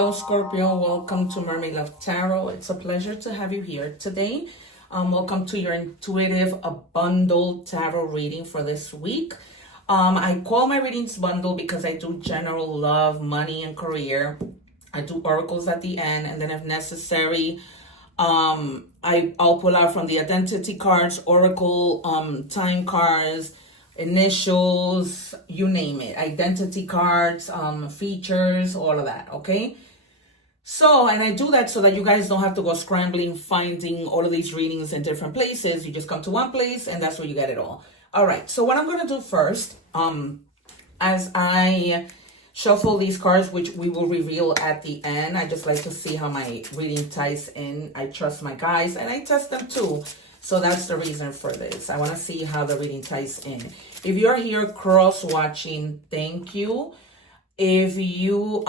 Hello, Scorpio. Welcome to Mermaid Love Tarot. It's a pleasure to have you here today. Welcome to your intuitive bundle tarot reading for this week. I call my readings bundle because I do general love, money, and career. I do oracles at the end, and then if necessary, I'll pull out from the identity cards, oracle, time cards, initials, you name it, identity cards, features, all of that. Okay, so, and I do that so that you guys don't have to go scrambling finding all of these readings in different places. You just come to one place and that's where you get it all. All right, so what I'm going to do first, as I shuffle these cards, which we will reveal at the end, I just like to see how my reading ties in. I trust my guys and I test them too. So that's the reason for this. I want to see how the reading ties in. If you're here cross-watching, thank you. If you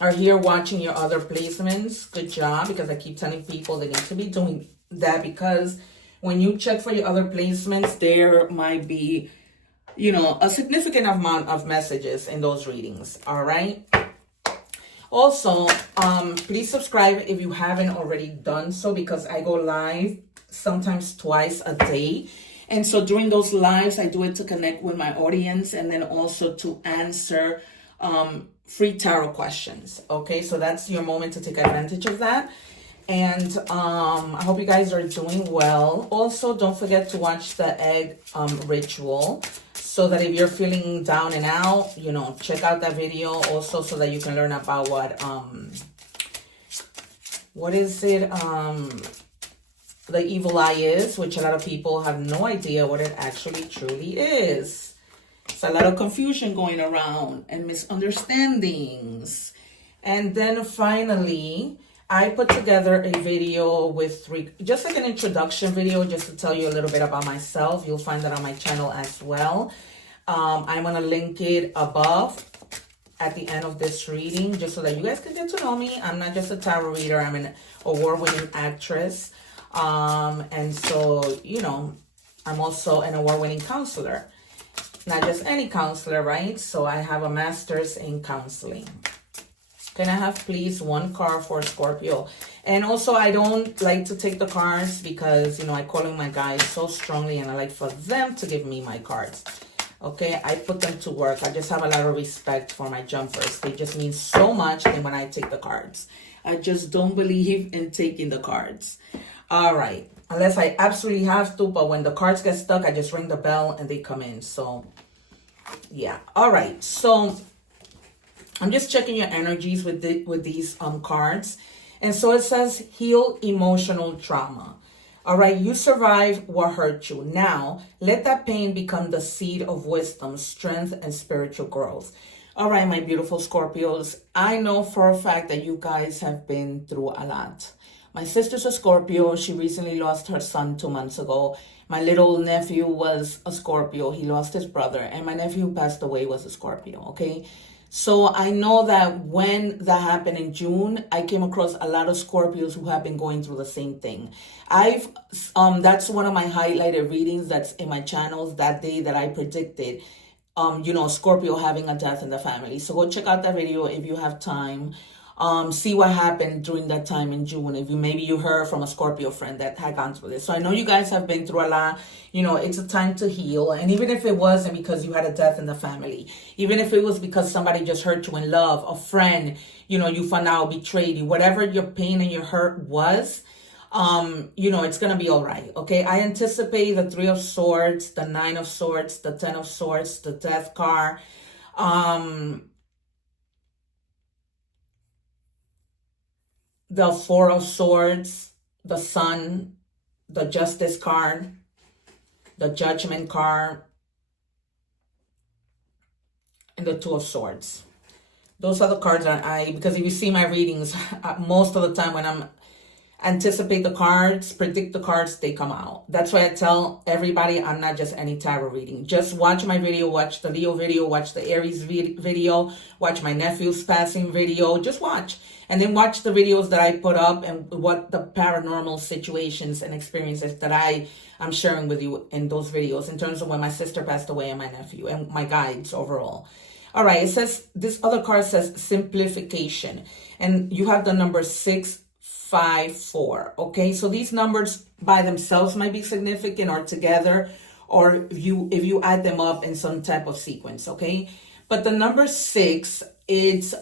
are here watching your other placements, good job, because I keep telling people they need to be doing that, because when you check for your other placements, there might be, you know, a significant amount of messages in those readings. All right. Also, please subscribe if you haven't already done so, because I go live sometimes twice a day. And so during those lives, I do it to connect with my audience and then also to answer free tarot questions. Okay, so that's your moment to take advantage of that. And I hope you guys are doing well. Also, don't forget to watch the egg ritual, so that if you're feeling down and out, you know, check out that video also, so that you can learn about what is it, the evil eye is, which a lot of people have no idea what it actually truly is. It's a lot of confusion going around and misunderstandings. And then finally, I put together a video with just like an introduction video, just to tell you a little bit about myself. You'll find that on my channel as well. I'm going to link it above at the end of this reading, just so that you guys can get to know me. I'm not just a tarot reader. I'm an award-winning actress. And so, you know, I'm also an award-winning counselor. Not just any counselor, right? So I have a master's in counseling. Can I have please one card for Scorpio? And also, I don't like to take the cards because, you know, I call in my guys so strongly and I like for them to give me my cards. Okay, I put them to work. I just have a lot of respect for my jumpers. They just mean so much than when I take the cards. I just don't believe in taking the cards. All right, unless I absolutely have to, but when the cards get stuck, I just ring the bell and they come in. So, yeah. All right, so I'm just checking your energies with these cards. And so it says, heal emotional trauma. All right, you survived what hurt you. Now, let that pain become the seed of wisdom, strength, and spiritual growth. All right, my beautiful Scorpios, I know for a fact that you guys have been through a lot. My sister's a Scorpio. She recently lost her son 2 months ago. My little nephew was a Scorpio. He lost his brother. And my nephew who passed away was a Scorpio, okay? So I know that when that happened in June, I came across a lot of Scorpios who have been going through the same thing. That's one of my highlighted readings that's in my channels that day that I predicted, you know, Scorpio having a death in the family. So go check out that video if you have time. See what happened during that time in June. If maybe you heard from a Scorpio friend that had gone through this. So I know you guys have been through a lot. You know, it's a time to heal. And even if it wasn't because you had a death in the family, even if it was because somebody just hurt you in love, a friend, you know, you found out betrayed you, whatever your pain and your hurt was, you know, it's going to be all right. Okay. I anticipate the 3 of Swords, the 9 of Swords, the 10 of Swords, the Death card, the 4 of Swords, the Sun, the Justice card, the Judgment card, and the 2 of Swords. Those are the cards that because if you see my readings, most of the time when I'm anticipate the cards, predict the cards, they come out. That's why I tell everybody I'm not just any tarot reading. Just watch my video, watch the Leo video, watch the Aries video, watch my nephew's passing video. Just watch. And then watch the videos that I put up and what the paranormal situations and experiences that I'm sharing with you in those videos in terms of when my sister passed away and my nephew and my guides overall. All right, it says, this other card says simplification. And you have the number 654. Okay, so these numbers by themselves might be significant, or together, or if you add them up in some type of sequence. Okay, but the number 6, it's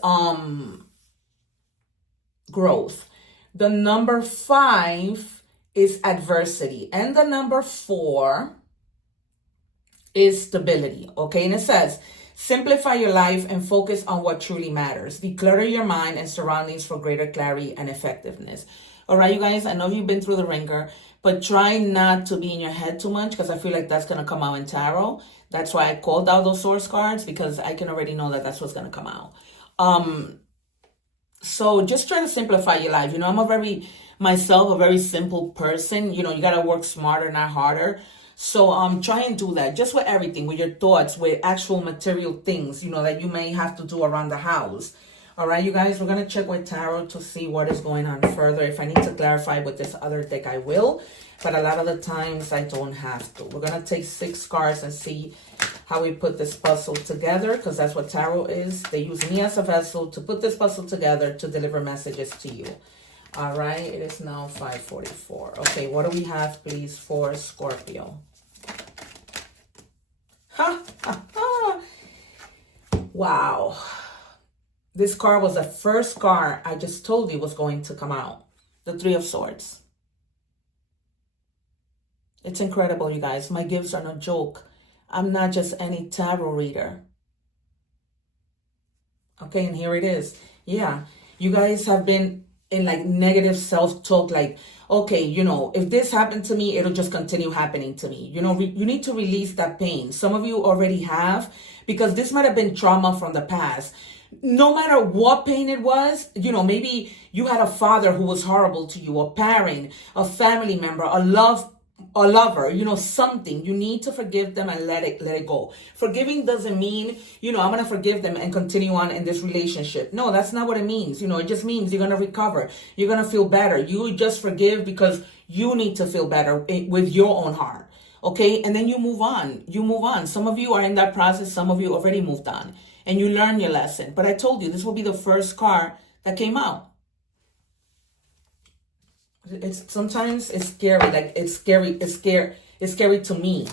growth. The number 5 is adversity, and the number 4 is stability. Okay, and it says, simplify your life and focus on what truly matters. Declutter your mind and surroundings for greater clarity and effectiveness. All right, you guys, I know you've been through the ringer, but try not to be in your head too much, because I feel like that's going to come out in tarot. That's why I called out those source cards, because I can already know that that's what's going to come out. So just try to simplify your life. I'm a very simple person. You got to work smarter, not harder. So try and do that, just with everything, with your thoughts, with actual material things, that you may have to do around the house. All right, you guys, we're going to check with tarot to see what is going on further. If I need to clarify with this other deck, I will. But a lot of the times I don't have to. We're going to take 6 cards and see how we put this puzzle together, because that's what tarot is. They use me as a vessel to put this puzzle together to deliver messages to you. All right, it is now 5:44. Okay, what do we have, please, for Scorpio? Wow. This card was the first card I just told you was going to come out. The 3 of Swords. It's incredible, you guys. My gifts are no joke. I'm not just any tarot reader. Okay, and here it is. Yeah, you guys have been in like negative self-talk, like, okay, if this happened to me, it'll just continue happening to me. You need to release that pain. Some of you already have, because this might have been trauma from the past. No matter what pain it was, maybe you had a father who was horrible to you, a parent, a family member, a lover, something. You need to forgive them and let it go. Forgiving doesn't mean, I'm going to forgive them and continue on in this relationship. No, that's not what it means. It just means you're going to recover. You're going to feel better. You just forgive because you need to feel better with your own heart. Okay. And then you move on. Some of you are in that process. Some of you already moved on and you learn your lesson. But I told you, this will be the first card that came out. Sometimes it's scary. Like it's scary to me.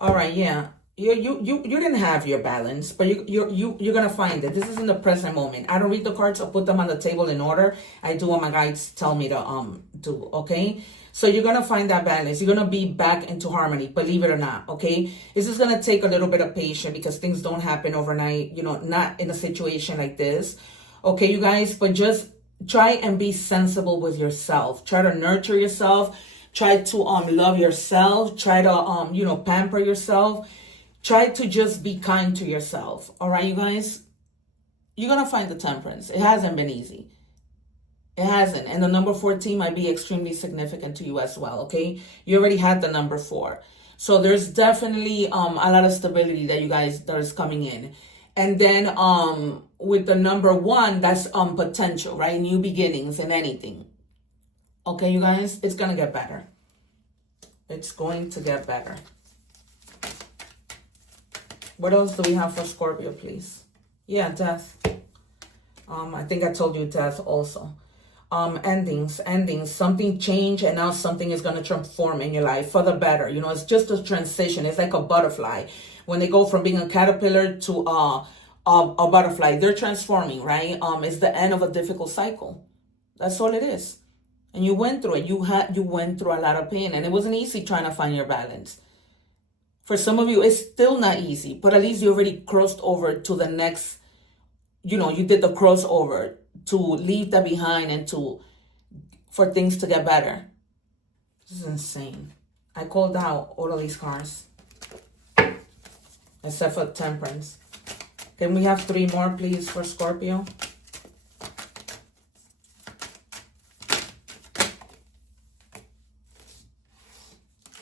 All right, yeah. You didn't have your balance, but you're gonna find it. This is in the present moment. I don't read the cards or put them on the table in order. I do what my guides tell me to do. Okay. So you're going to find that balance. You're going to be back into harmony, believe it or not, okay? This is going to take a little bit of patience, because things don't happen overnight, not in a situation like this, okay, you guys? But just try and be sensible with yourself. Try to nurture yourself. Try to love yourself. Try to, pamper yourself. Try to just be kind to yourself, all right, you guys? You're going to find the temperance. It hasn't been easy. It hasn't. And the number 14 might be extremely significant to you as well, okay? You already had the number 4. So there's definitely a lot of stability that is coming in. And then with the number 1, that's potential, right? New beginnings and anything. Okay, you guys? It's going to get better. It's going to get better. What else do we have for Scorpio, please? Yeah, death. I think I told you death also. Endings, something changed, and now something is going to transform in your life for the better. It's just a transition. It's like a butterfly. When they go from being a caterpillar to a butterfly, they're transforming, right? It's the end of a difficult cycle. That's all it is. And you went through it. You went through a lot of pain, and it wasn't easy trying to find your balance. For some of you, it's still not easy, but at least you already crossed over to the next, you did the crossover to leave that behind and for things to get better. This is insane. I called out all of these cards, except for temperance. Can we have 3 more, please, for Scorpio?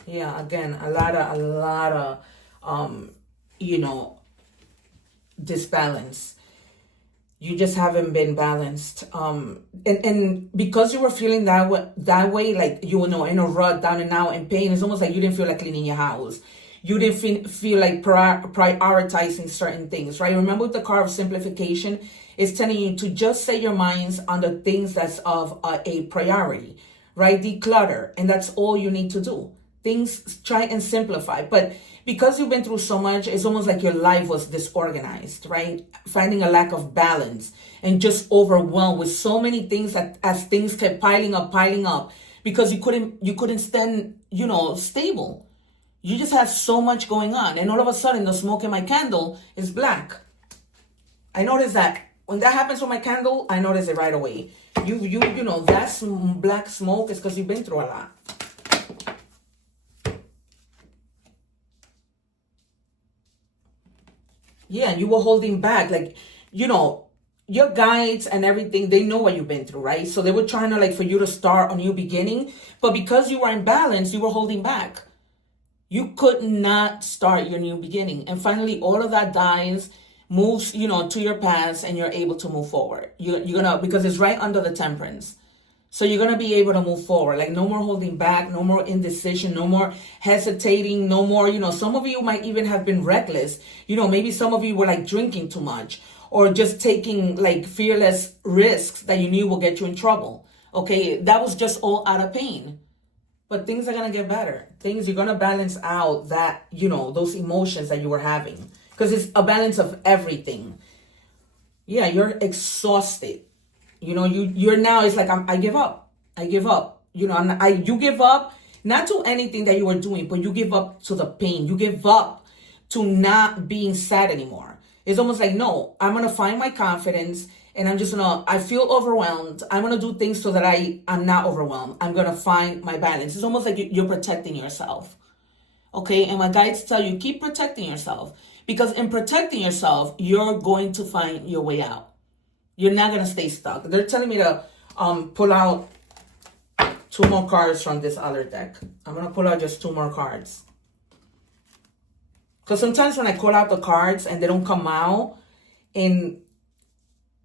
Yeah, again, a lot of disbalance. You just haven't been balanced. And because you were feeling that way, like, you know, in a rut, down and out, in pain, it's almost like you didn't feel like cleaning your house. You didn't feel like prioritizing certain things, right? Remember, with the card of simplification, it's telling you to just set your minds on the things that's of a priority, right? Declutter, and that's all you need to do. Things, try and simplify. But because you've been through so much, it's almost like your life was disorganized, right? Finding a lack of balance and just overwhelmed with so many things that as things kept piling up, because you couldn't stand, you know, stable. You just had so much going on, and all of a sudden the smoke in my candle is black. I noticed that when that happens with my candle, I notice it right away. You know, that's black smoke is because you've been through a lot. Yeah, you were holding back, like, you know, your guides and everything, they know what you've been through, right? So they were trying to, like, for you to start a new beginning, but because you were in balance, you were holding back. You could not start your new beginning. And finally, all of that dies, moves, you know, to your past, and you're able to move forward. You're gonna, because it's right under the Temperance. So you're going to be able to move forward. Like, no more holding back, no more indecision, no more hesitating, no more, you know, some of you might even have been reckless. You know, maybe some of you were like drinking too much, or just taking like fearless risks that you knew will get you in trouble. Okay, that was just all out of pain. But things are going to get better. You're going to balance out that, you know, those emotions that you were having. Because it's a balance of everything. Yeah, you're exhausted. You know, you're now, it's like, I give up. You know, you give up, not to anything that you were doing, but you give up to the pain. You give up to not being sad anymore. It's almost like, no, I'm going to find my confidence, and I'm just going to, I feel overwhelmed. I'm going to do things so that I'm not overwhelmed. I'm going to find my balance. It's almost like you're protecting yourself. Okay. And my guides tell you, keep protecting yourself, because in protecting yourself, you're going to find your way out. You're not going to stay stuck. They're telling me to pull out 2 more cards from this other deck. I'm going to pull out just 2 more cards. Because sometimes when I pull out the cards and they don't come out in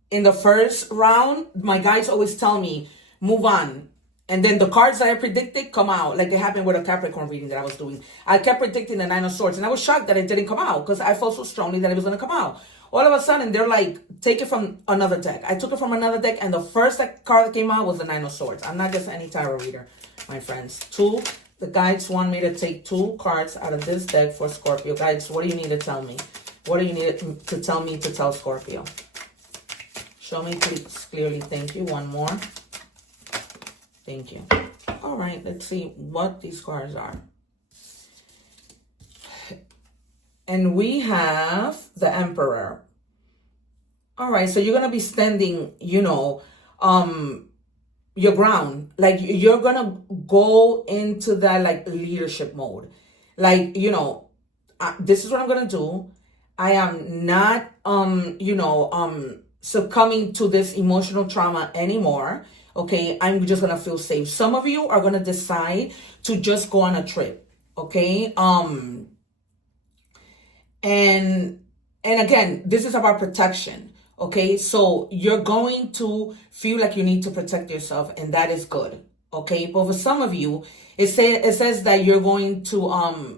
the first round, my guides always tell me, move on. And then the cards that I predicted come out. Like it happened with a Capricorn reading that I was doing. I kept predicting the 9 of Swords. And I was shocked that it didn't come out, because I felt so strongly that it was going to come out. All of a sudden, they're like, take it from another deck. I took it from another deck, and the first card that came out was the 9 of Swords. I'm not just any tarot reader, my friends. The guides want me to take 2 cards out of this deck for Scorpio. Guides, what do you need to tell me? What do you need to tell me to tell Scorpio? Show me, please, clearly. Thank you. 1 more. Thank you. All right, let's see what these cards are. And we have the Emperor. All right, so you're going to be standing, you know, your ground. Like, you're going to go into that, like, leadership mode. Like, you know, this is what I'm going to do. I am not, you know, succumbing to this emotional trauma anymore. Okay, I'm just going to feel safe. Some of you are going to decide to just go on a trip. Okay, and again, this is about protection. Okay, so you're going to feel like you need to protect yourself, and that is good. Okay, but for some of you, it says that you're going to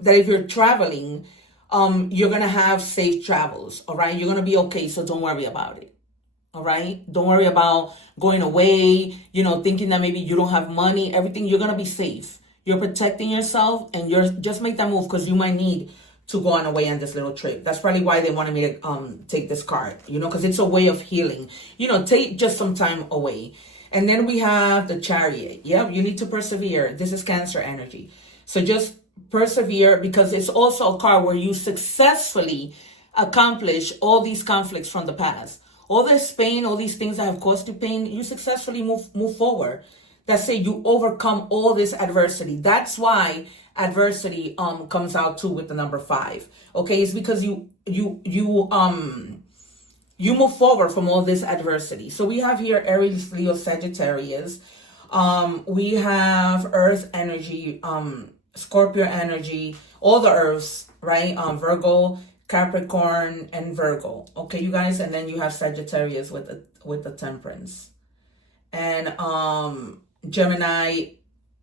that if you're traveling, you're gonna have safe travels. All right, you're gonna be okay, so don't worry about it. All right, don't worry about going away, you know, thinking that maybe you don't have money. Everything, you're gonna be safe. You're protecting yourself, and you're just make that move, because you might need to go on away on this little trip. That's probably why they wanted me to take this card, you know, because it's a way of healing. You know, take just some time away. And then we have the Chariot. Yep, you need to persevere. This is Cancer energy. So just persevere, because it's also a card where you successfully accomplish all these conflicts from the past. All this pain, all these things that have caused you pain, you successfully move forward. That's it, you overcome all this adversity. That's why adversity comes out too with the number 5. Okay, it's because you move forward from all this adversity. So we have here Aries, Leo, Sagittarius. We have Earth energy, Scorpio energy, all the Earths, right? Virgo, Capricorn, and Virgo. Okay, you guys, and then you have Sagittarius with the Temperance, and Gemini,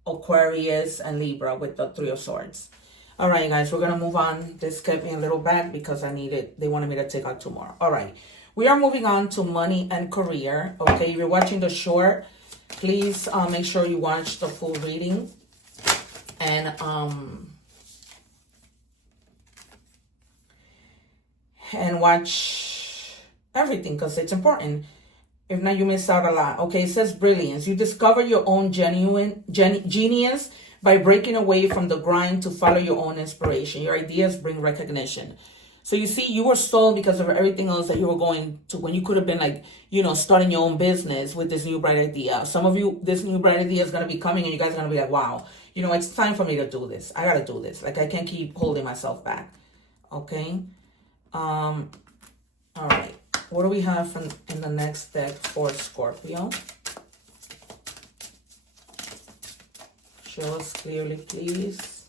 Aquarius, and Libra with the Three of Swords. All right, guys, we're gonna move on. This kept me a little back because I needed. They wanted me to take out 2 more. All right, we are moving on to money and career. Okay, if you're watching the short, please make sure you watch the full reading, and watch everything because it's important. If not, you miss out a lot. Okay, it says brilliance. You discover your own genius by breaking away from the grind to follow your own inspiration. Your ideas bring recognition. So you see, you were stalled because of everything else that you were going to, when you could have been like, you know, starting your own business with this new bright idea. Some of you, this new bright idea is going to be coming and you guys are going to be like, wow, you know, it's time for me to do this. I got to do this. Like, I can't keep holding myself back. Okay. All right. What do we have in the next deck for Scorpio? Show us clearly, please.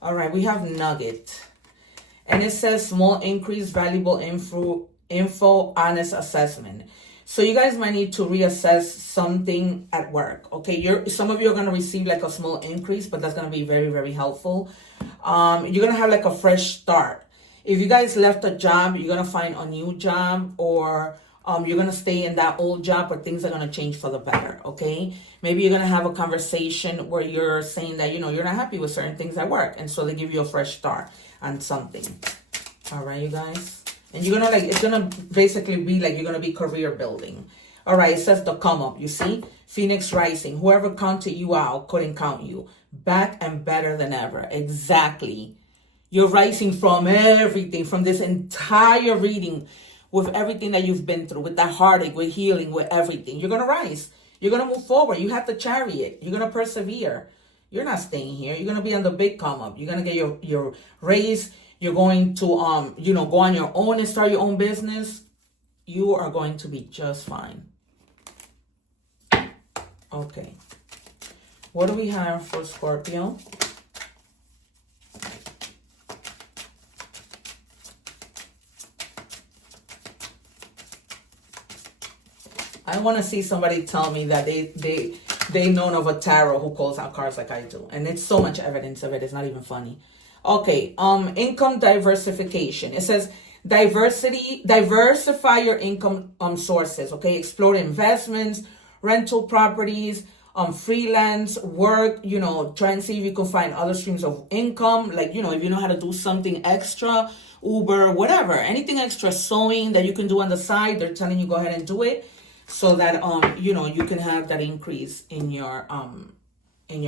All right, we have Nugget. And it says small increase, valuable info, honest assessment. So you guys might need to reassess something at work. Okay, some of you are going to receive like a small increase, but that's going to be very, very helpful. You're going to have like a fresh start. If you guys left a job, you're going to find a new job, or you're going to stay in that old job, but things are going to change for the better, okay? Maybe you're going to have a conversation where you're saying that, you know, you're not happy with certain things at work, and so they give you a fresh start on something. All right, you guys? And you're going to it's going to basically be like you're going to be career building. All right, it says the come up, you see? Phoenix rising. Whoever counted you out couldn't count you. Back and better than ever. Exactly. You're rising from everything, from this entire reading, with everything that you've been through, with that heartache, with healing, with everything. You're going to rise. You're going to move forward. You have the chariot. You're going to persevere. You're not staying here. You're going to be on the big come up. You're going to get your raise. You're going to, you know, go on your own and start your own business. You are going to be just fine. Okay. What do we have for Scorpio? I want to see somebody tell me that they know of a tarot who calls out cards like I do. And it's so much evidence of it. It's not even funny. Okay. Income diversification. It says diversify your income sources. Okay. Explore investments, rental properties, freelance work, you know, try and see if you can find other streams of income. Like, you know, if you know how to do something extra, Uber, whatever, anything extra, sewing that you can do on the side, they're telling you go ahead and do it. So that, you know, you can have that increase in your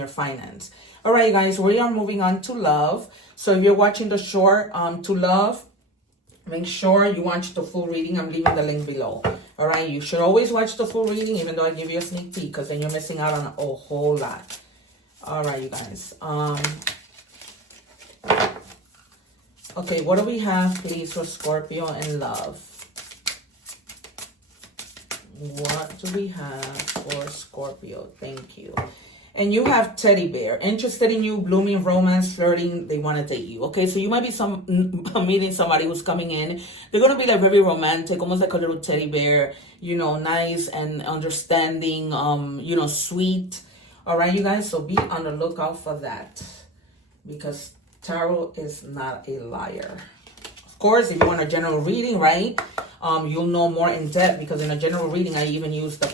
finance. All right, guys, we are moving on to love. So if you're watching the short, to love, make sure you watch the full reading. I'm leaving the link below. All right, you should always watch the full reading, even though I give you a sneak peek, because then you're missing out on a whole lot. All right, you guys. Okay, what do we have, please, for Scorpio and love? What do we have for Scorpio? Thank you. And you have teddy bear. Interested in you, blooming romance, flirting. They want to date you. Okay, so you might be meeting somebody who's coming in. They're going to be like very romantic, almost like a little teddy bear. You know, nice and understanding, you know, sweet. All right, you guys, so be on the lookout for that. Because tarot is not a liar. Of course, if you want a general reading, right? You'll know more in depth, because in a general reading, I even use the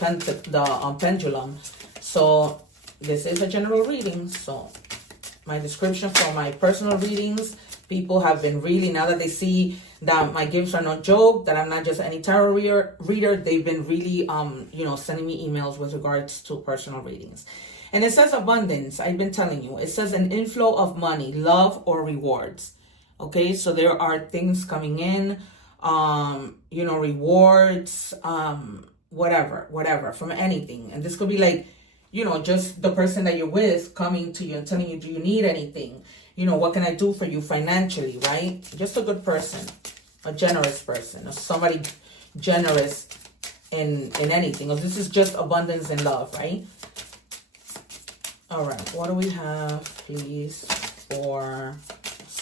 pendulum. So this is a general reading. So my description for my personal readings, people have been really, now that they see that my gifts are no joke, that I'm not just any tarot reader, they've been really, you know, sending me emails with regards to personal readings. And it says abundance. I've been telling you. It says an inflow of money, love, or rewards. Okay, so there are things coming in, you know, rewards, whatever, from anything. And this could be like, you know, just the person that you're with coming to you and telling you, do you need anything? You know, what can I do for you financially, right? Just a good person, a generous person, or somebody generous in anything. This is just abundance and love, right? All right, what do we have, please, for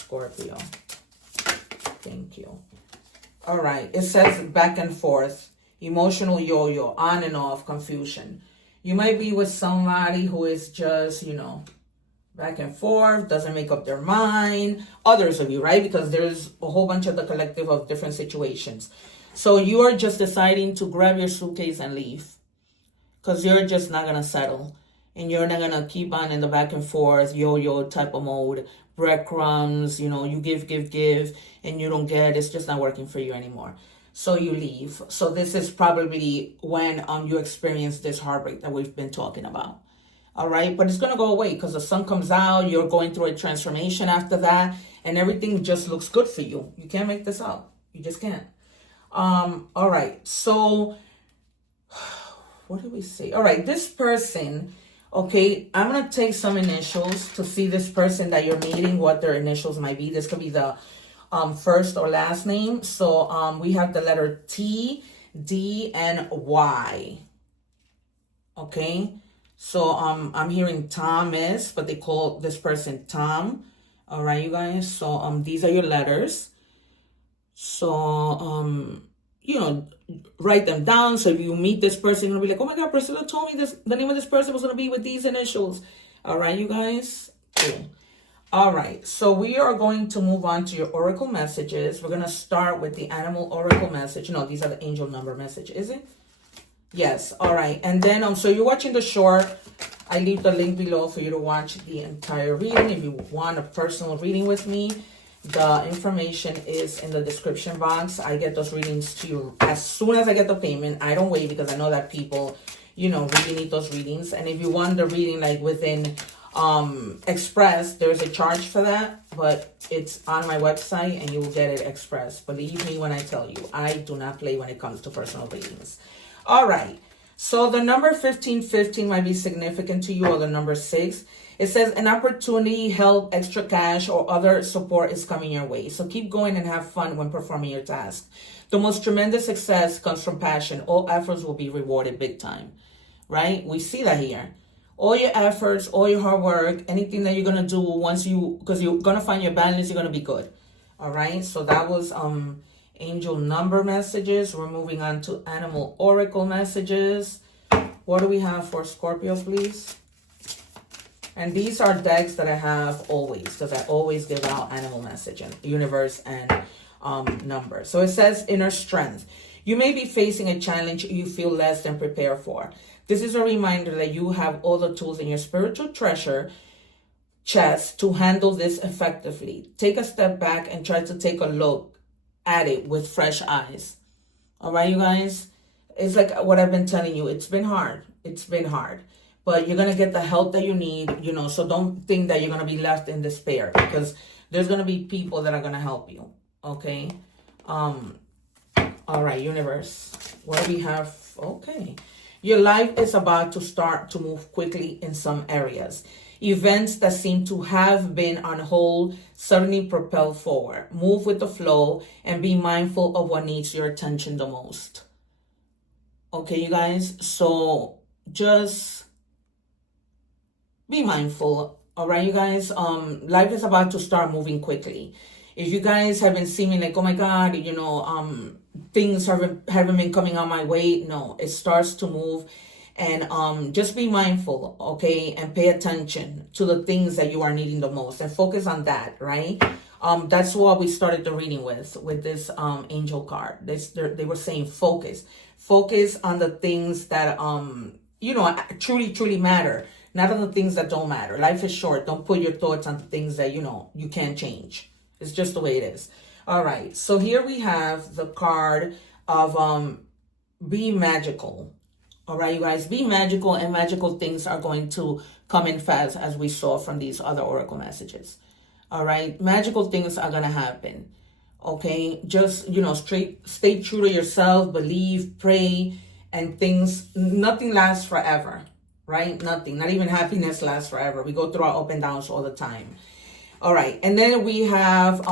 Scorpio. Thank you. All right. It says back and forth, emotional yo-yo, on and off, confusion. You might be with somebody who is just, you know, back and forth, doesn't make up their mind. Others of you, right? Because there's a whole bunch of the collective of different situations. So you are just deciding to grab your suitcase and leave. Because you're just not going to settle. And you're not going to keep on in the back and forth, yo-yo type of mode. Breadcrumbs, you know, you give, and you don't get it. It's just not working for you anymore. So you leave. So this is probably when you experience this heartbreak that we've been talking about. All right. But it's going to go away because the sun comes out. You're going through a transformation after that. And everything just looks good for you. You can't make this up. You just can't. All right. So what did we say? All right. This person, okay, I'm going to take some initials to see this person that you're meeting, what their initials might be. This could be the first or last name. So we have the letter T, D, and Y. Okay. So I'm hearing Thomas, but they call this person Tom. All right, you guys. So these are your letters. So you know, write them down. So if you meet this person, you'll be like, oh my God, Priscilla told me this, the name of this person was gonna be with these initials. All right, you guys. Cool. All right, so we are going to move on to your oracle messages. We're going to start with the animal oracle message. No, these are the angel number message, is it? Yes, all right. And then, so you're watching the short. I leave the link below for you to watch the entire reading. If you want a personal reading with me, the information is in the description box. I get those readings to you as soon as I get the payment. I don't wait because I know that people, you know, really need those readings. And if you want the reading like within express, there's a charge for that, but it's on my website and you will get it express. Believe me when I tell you, I do not play when it comes to personal readings. All right, so the number 1515 might be significant to you, or the number 6. It says an opportunity, help, extra cash, or other support is coming your way. So keep going and have fun when performing your task. The most tremendous success comes from passion. All efforts will be rewarded big time, right? We see that here. All your efforts, all your hard work, anything that you're going to do once because you're going to find your balance, you're going to be good. All right. So that was angel number messages. We're moving on to animal oracle messages. What do we have for Scorpio, please? And these are decks that I have always, because I always give out animal message and universe and number. So it says inner strength. You may be facing a challenge you feel less than prepared for. This is a reminder that you have all the tools in your spiritual treasure chest to handle this effectively. Take a step back and try to take a look at it with fresh eyes. All right, you guys? It's like what I've been telling you. It's been hard. It's been hard. But you're going to get the help that you need, you know, so don't think that you're going to be left in despair, because there's going to be people that are going to help you. Okay? All right, universe. What do we have? Okay. Your life is about to start to move quickly in some areas. Events that seem to have been on hold suddenly propel forward. Move with the flow and be mindful of what needs your attention the most. Okay, you guys? So just be mindful. All right, you guys? Life is about to start moving quickly. If you guys have been seeming like, oh my God, you know, things haven't been coming on my way, no, it starts to move. And just be mindful, okay, and pay attention to the things that you are needing the most and focus on that, right? That's what we started the reading with this angel card. They were saying focus on the things that you know, truly matter, not on the things that don't matter. Life is short. Don't put your thoughts on the things that, you know, you can't change. It's just the way it is. All right. So here we have the card of be magical. All right, you guys, be magical, and magical things are going to come in fast, as we saw from these other oracle messages. All right, magical things are going to happen. Okay, just, you know, stay true to yourself, believe, pray, and nothing lasts forever, right? Nothing, not even happiness lasts forever. We go through our up and downs all the time. All right, and then we have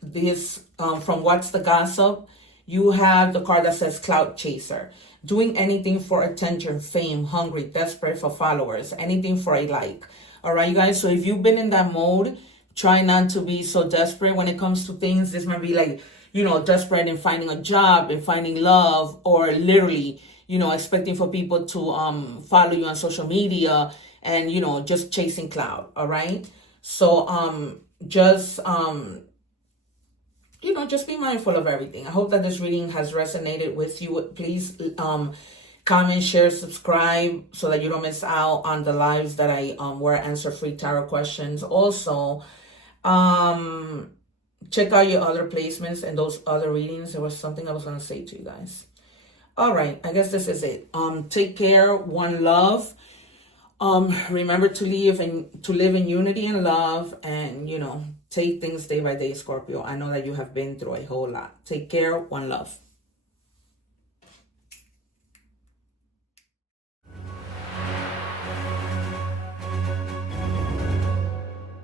this from What's the Gossip. You have the card that says Clout Chaser. Doing anything for attention, fame, hungry, desperate for followers, anything for a like. All right, you guys. So if you've been in that mode try not to be so desperate when it comes to things. This might be like, you know, desperate in finding a job and finding love, or literally, you know, expecting for people to follow you on social media and, you know, just chasing clout. All right. So just you know, just be mindful of everything. I hope that this reading has resonated with you. Please comment, share, subscribe so that you don't miss out on the lives that I where I answer free tarot questions. Also, check out your other placements and those other readings. There was something I was going to say to you guys. All right, I guess this is it. Take care, one love. Remember to live in unity and love, and, you know, take things day by day, Scorpio. I know that you have been through a whole lot. Take care, one love.